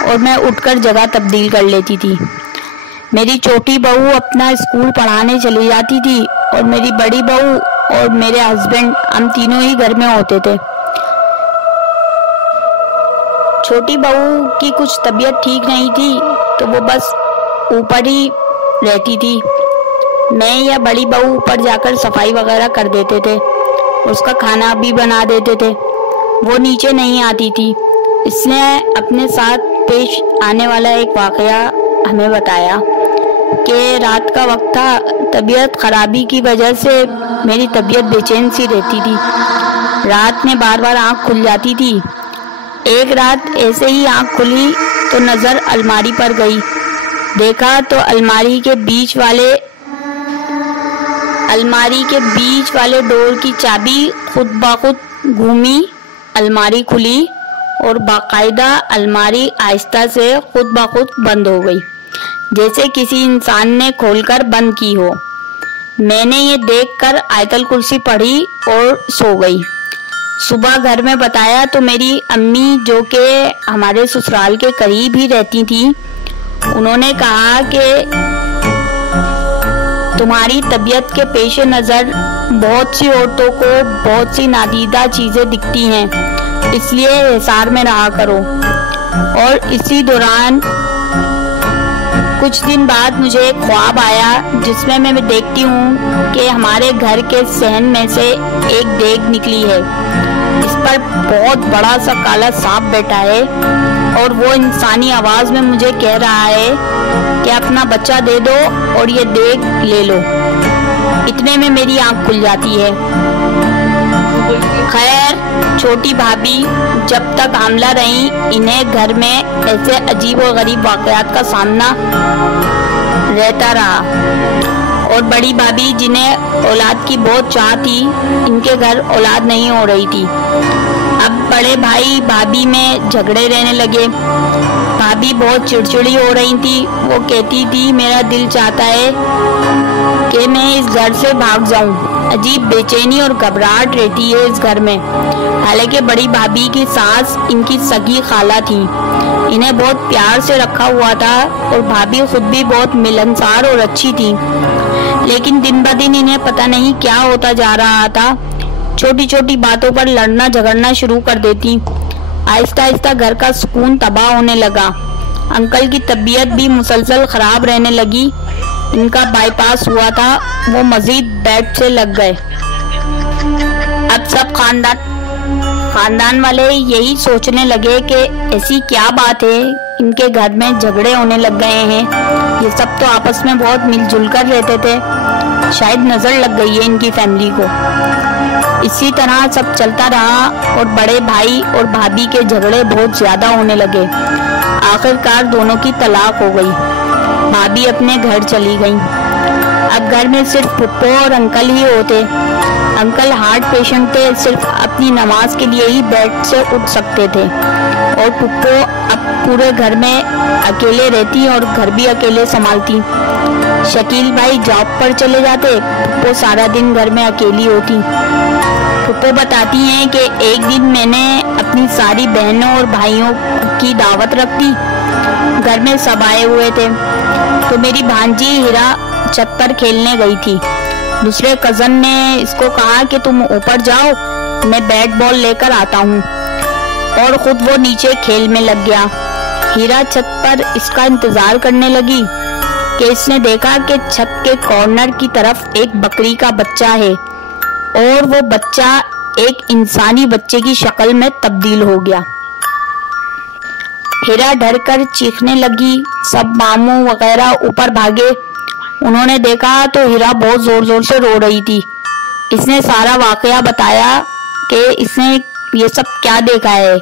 اور میں اٹھ کر جگہ تبدیل کر لیتی تھی۔ میری چھوٹی بہو اپنا اسکول پڑھانے چلی جاتی تھی اور میری بڑی بہو اور میرے ہسبینڈ ہم تینوں ہی گھر میں ہوتے تھے۔ چھوٹی بہو کی کچھ طبیعت ٹھیک نہیں تھی تو وہ بس اوپر ہی رہتی تھی۔ میں یا بڑی بہو اوپر جا کر صفائی وغیرہ کر دیتے تھے، اس کا کھانا بھی بنا دیتے تھے۔ وہ نیچے نہیں آتی تھی۔ اس نے اپنے ساتھ پیش آنے والا ایک واقعہ ہمیں بتایا کہ رات کا وقت تھا، طبیعت خرابی کی وجہ سے میری طبیعت بے چین سی رہتی تھی، رات میں بار بار آنکھ کھل جاتی تھی۔ ایک رات ایسے ہی آنکھ کھلی تو نظر الماری پر گئی، دیکھا تو الماری کے بیچ والے ڈور کی چابی خود بخود گھومی، الماری کھلی اور باقاعدہ الماری آہستہ سے خود بخود بند ہو گئی، جیسے کسی انسان نے کھول کر بند کی ہو۔ میں نے یہ دیکھ کر آیت الکرسی پڑھی اور سو گئی۔ صبح گھر میں بتایا تو میری امی، جو کہ ہمارے سسرال کے قریب ہی رہتی تھی، انہوں نے کہا کہ تمہاری طبیعت کے پیش نظر بہت سی عورتوں کو بہت سی نادیدہ چیزیں دکھتی ہیں، اس لیے حصار میں رہا کرو۔ اور اسی دوران کچھ دن بعد مجھے ایک خواب آیا جس میں میں دیکھتی ہوں کہ ہمارے گھر کے صحن میں سے ایک دیگ نکلی ہے، اس پر بہت بڑا سا کالا سانپ بیٹھا ہے اور وہ انسانی آواز میں مجھے کہہ رہا ہے کہ اپنا بچہ دے دو اور یہ دیگ لے لو۔ اتنے میں میری آنکھ کھل جاتی ہے۔ خیر، چھوٹی بھابھی جب تک حاملہ رہیں انہیں گھر میں ایسے عجیب و غریب واقعات کا سامنا رہتا رہا، اور بڑی بھابھی جنہیں اولاد کی بہت چاہ تھی، ان کے گھر اولاد نہیں ہو رہی تھی۔ اب بڑے بھائی بھابھی میں جھگڑے رہنے لگے۔ بھابھی بہت چڑچڑی ہو رہی تھی، وہ کہتی تھی میرا دل چاہتا ہے کہ میں اس گھر سے بھاگ جاؤں، عجیب بے چینی اور گھبراہٹ رہتی ہے اس گھر میں۔ حالانکہ بڑی بھابھی کی ساس ان کی سگی خالہ تھی، انہیں بہت پیار سے رکھا ہوا تھا اور بھابھی خود بھی بہت ملنسار اور اچھی تھی، لیکن دن بہ دن انہیں پتہ نہیں کیا ہوتا جا رہا تھا، چھوٹی چھوٹی باتوں پر لڑنا جھگڑنا شروع کر دیتی۔ آہستہ آہستہ گھر کا سکون تباہ ہونے لگا۔ انکل کی طبیعت بھی مسلسل خراب رہنے لگی، ان کا بائی پاس ہوا تھا، وہ مزید بیڈ سے لگ گئے۔ اب سب خاندان والے یہی سوچنے لگے کہ ایسی کیا بات ہے ان کے گھر میں جھگڑے ہونے لگ گئے ہیں، یہ سب تو آپس میں بہت مل جل کر رہتے تھے، شاید نظر لگ گئی ہے ان کی فیملی کو۔ اسی طرح سب چلتا رہا اور بڑے بھائی اور بھابھی کے جھگڑے بہت زیادہ ہونے لگے۔ آخرکار دونوں کی طلاق ہو گئی، بھابھی اپنے گھر چلی گئیں۔ اب گھر میں صرف پھپھو اور انکل ہی ہوتے۔ انکل ہارٹ پیشنٹ تھے، صرف اپنی نماز کے لیے ہی بیڈ سے اٹھ سکتے تھے، اور پھپھو اب پورے گھر میں اکیلے رہتی اور گھر بھی اکیلے سنبھالتی۔ شکیل بھائی جاب پر چلے جاتے، پھپھو سارا دن گھر میں اکیلی ہوتی۔ پھپھو بتاتی ہیں کہ ایک دن میں نے اپنی ساری بہنوں اور بھائیوں کی دعوت رکھ دی، گھر میں سب آئے ہوئے تھے، تو میری بھانجی ہیرا چھت پر کھیلنے گئی تھی۔ دوسرے کزن نے اس کو کہا کہ تم اوپر جاؤ، میں بیٹ بال لے کر آتا ہوں، اور خود وہ نیچے کھیل میں لگ گیا۔ ہیرا چھت پر اس کا انتظار کرنے لگی کہ اس نے دیکھا کہ چھت کے کارنر کی طرف ایک بکری کا بچہ ہے، اور وہ بچہ ایک انسانی بچے کی شکل میں تبدیل ہو گیا۔ ہیرا ڈر کر چیخنے لگی، سب ماموں وغیرہ اوپر بھاگے، انہوں نے دیکھا تو ہیرا بہت زور زور سے رو رہی تھی۔ اس نے سارا واقعہ بتایا کہ اس نے یہ سب کیا دیکھا ہے،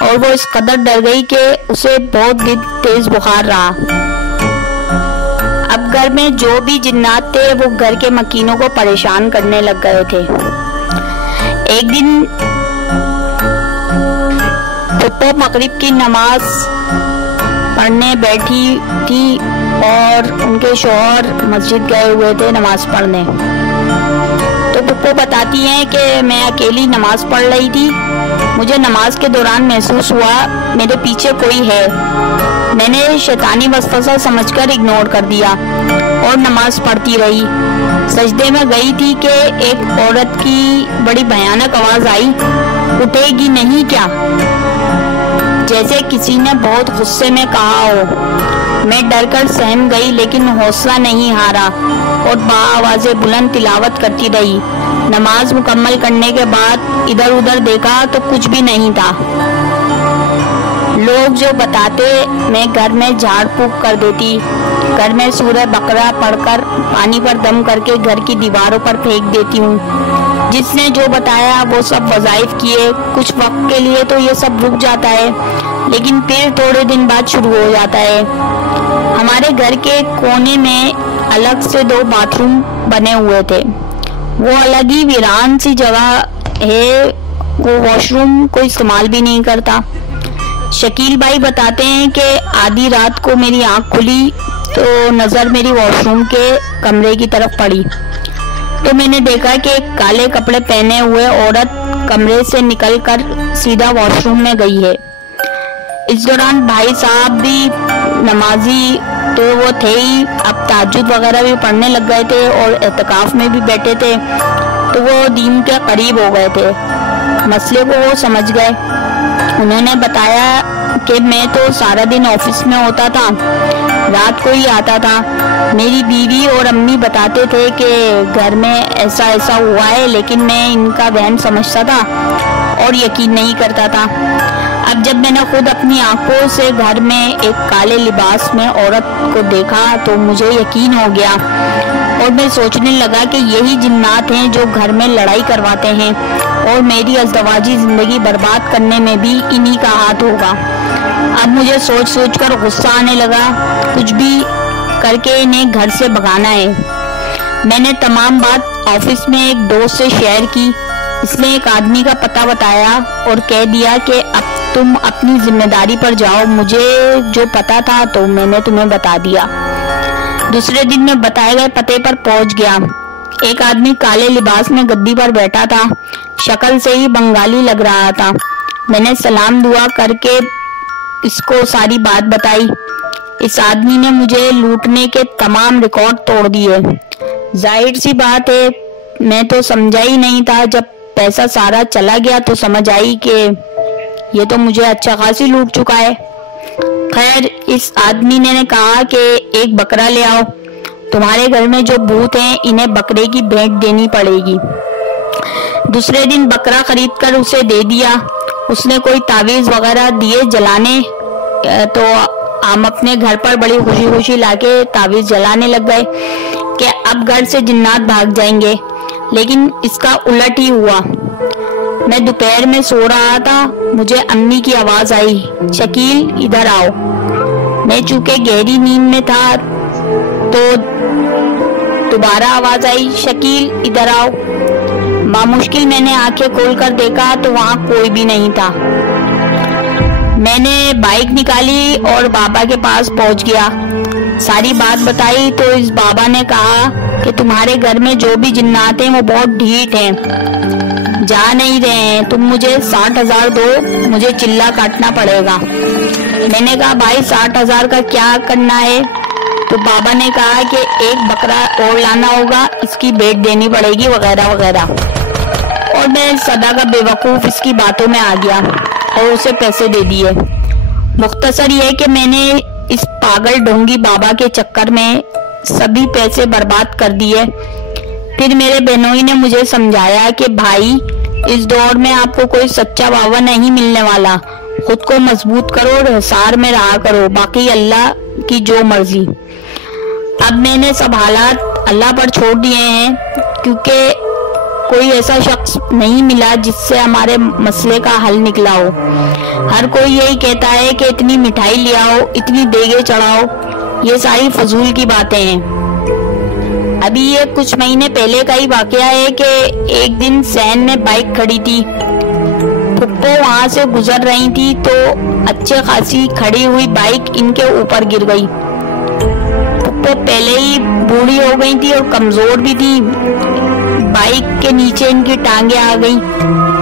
اور وہ اس قدر ڈر گئی کہ اسے بہت دن تیز بخار رہا۔ اب گھر میں جو بھی جنات تھے وہ گھر کے مکینوں کو پریشان کرنے لگ گئے تھے۔ ایک دن پھپھو مغرب کی نماز پڑھنے بیٹھی تھی اور ان کے شوہر مسجد گئے ہوئے تھے نماز پڑھنے، تو پھپھو بتاتی ہیں کہ میں اکیلی نماز پڑھ رہی تھی مجھے نماز کے دوران محسوس ہوا میرے پیچھے کوئی ہے۔ میں نے شیطانی وسوسہ سمجھ کر اگنور کر دیا اور نماز پڑھتی رہی۔ سجدے میں گئی تھی کہ ایک عورت کی بڑی بھیانک آواز آئی، اٹھے گی نہیں کیا؟ جیسے کسی نے بہت غصے میں کہا ہو۔ میں ڈر کر سہم گئی لیکن حوصلہ نہیں ہارا اور بآواز بلند تلاوت کرتی رہی۔ نماز مکمل کرنے کے بعد ادھر ادھر دیکھا تو کچھ بھی نہیں تھا۔ لوگ جو بتاتے میں گھر میں جھاڑ پھونک کر دیتی، گھر میں سورہ بقرہ پڑھ کر پانی پر دم کر کے گھر کی دیواروں پر پھینک دیتی ہوں۔ جس نے جو بتایا وہ سب وظائف کیے، کچھ وقت کے لیے تو یہ سب رک جاتا ہے لیکن پھر تھوڑے دن بعد شروع ہو جاتا ہے۔ ہمارے گھر کے کونے میں الگ سے 2 باتھ روم بنے ہوئے تھے۔ وہ الگ ہی ویران سی جگہ ہے، وہ واش روم کوئی استعمال بھی نہیں کرتا۔ شکیل بھائی بتاتے ہیں کہ آدھی رات کو میری آنکھ کھلی تو نظر میری واش روم کے کمرے کی طرف پڑی تو میں نے دیکھا کہ ایک کالے کپڑے پہنے ہوئے عورت کمرے سے نکل کر سیدھا واش روم میں گئی ہے۔ اس دوران بھائی صاحب بھی نمازی تو وہ تھے ہی، اب تہجد وغیرہ بھی پڑھنے لگ گئے تھے اور اعتکاف میں بھی بیٹھے تھے تو وہ دین کے قریب ہو گئے تھے۔ مسئلے کو وہ سمجھ گئے۔ انہوں نے بتایا کہ میں تو سارا دن آفس میں ہوتا تھا، رات کو ہی آتا تھا۔ میری بیوی اور امی بتاتے تھے کہ گھر میں ایسا ایسا ہوا ہے لیکن میں ان کا وہم سمجھتا تھا اور یقین نہیں کرتا تھا۔ اب جب میں نے خود اپنی آنکھوں سے گھر میں ایک کالے لباس میں عورت کو دیکھا تو مجھے یقین ہو گیا اور میں سوچنے لگا کہ یہی جنات ہیں جو گھر میں لڑائی کرواتے ہیں اور میری ازدواجی زندگی برباد کرنے میں بھی انہی کا ہاتھ ہوگا۔ اب مجھے سوچ سوچ کر غصہ آنے لگا، کچھ بھی کر کے انہیں گھر سے بھگانا ہے۔ میں نے تمام بات آفس میں ایک دوست سے شیئر کی۔ اس نے ایک آدمی کا پتہ بتایا اور کہہ دیا کہ اب تم اپنی ذمہ داری پر جاؤ، مجھے جو پتا تھا تو میں نے تمہیں بتا دیا۔ دوسرے دن میں بتائے گئے پتے پر پہنچ گیا۔ ایک آدمی کالے لباس میں گدی پر بیٹھا تھا، شکل سے ہی بنگالی لگ رہا تھا۔ میں نے سلام دعا کر کے اس کو ساری بات بتائی۔ اس آدمی نے مجھے لوٹنے کے تمام ریکارڈ توڑ دیے۔ ظاہر سی بات ہے میں تو سمجھا ہی نہیں تھا، جب پیسہ سارا چلا گیا تو سمجھ آئی کہ یہ تو مجھے اچھا خاصی لوٹ چکا ہے۔ خیر، اس آدمی نے کہا کہ ایک بکرا لے آؤ، تمہارے گھر میں جو بھوت ہیں انہیں بکرے کی بھیٹ دینی پڑے گی۔ دوسرے دن بکرا خرید کر اسے دے دیا۔ اس نے کوئی تعویذ وغیرہ دیے جلانے تو ہم اپنے گھر پر بڑی خوشی خوشی لا کے تعویذ جلانے لگ گئے کہ اب گھر سے جنات بھاگ جائیں گے، لیکن اس کا الٹ ہی ہوا۔ میں دوپہر میں سو رہا تھا، مجھے امی کی آواز آئی، شکیل ادھر آؤ۔ میں چونکہ گہری نیند میں تھا تو دوبارہ آواز آئی، شکیل ادھر آؤ۔ بامشکل میں نے آنکھیں کھول کر دیکھا تو وہاں کوئی بھی نہیں تھا۔ میں نے بائک نکالی اور بابا کے پاس پہنچ گیا، ساری بات بتائی تو اس بابا نے کہا کہ تمہارے گھر میں جو بھی جنات ہیں وہ بہت ڈھیٹ ہیں، جا نہیں رہے ہیں، تم مجھے 60,000 دو، مجھے چلا کاٹنا پڑے گا۔ میں نے کہا بھائی 60,000 کا کیا کرنا ہے؟ تو بابا نے کہا کہ ایک بکرا اور لانا ہوگا، اس کی بھیٹ دینی پڑے گی وغیرہ وغیرہ۔ اور میں سدا کا بے وقوف اس کی باتوں میں آ گیا اور اسے پیسے دے دیے۔ مختصر یہ کہ میں نے اس پاگل ڈھونگی بابا کے چکر میں سبھی پیسے برباد کر دیے۔ پھر میرے بہنوئی نے مجھے سمجھایا کہ بھائی اس دور میں آپ کو کوئی سچا بابا نہیں ملنے والا، خود کو مضبوط کرو اور حصار میں رہا کرو، باقی اللہ کی جو مرضی۔ اب میں نے سب حالات اللہ پر چھوڑ دیے ہیں، کیونکہ کوئی ایسا شخص نہیں ملا جس سے ہمارے مسئلے کا حل نکلا ہو۔ ہر کوئی یہی کہتا ہے کہ اتنی مٹھائی لے آؤ، اتنی دیگیں چڑھاؤ، یہ ساری فضول کی باتیں ہیں۔ ابھی یہ کچھ مہینے پہلے کا ہی واقعہ ہے کہ ایک دن سین میں بائک کھڑی تھی، پھپھو وہاں سے گزر رہی تھی تو اچھے خاصی کھڑی ہوئی بائک ان کے اوپر گر گئی۔ پھپھو پہلے ہی بوڑھی ہو گئی تھی اور کمزور بھی تھی، بائک کے نیچے ان کی ٹانگیں آ گئی۔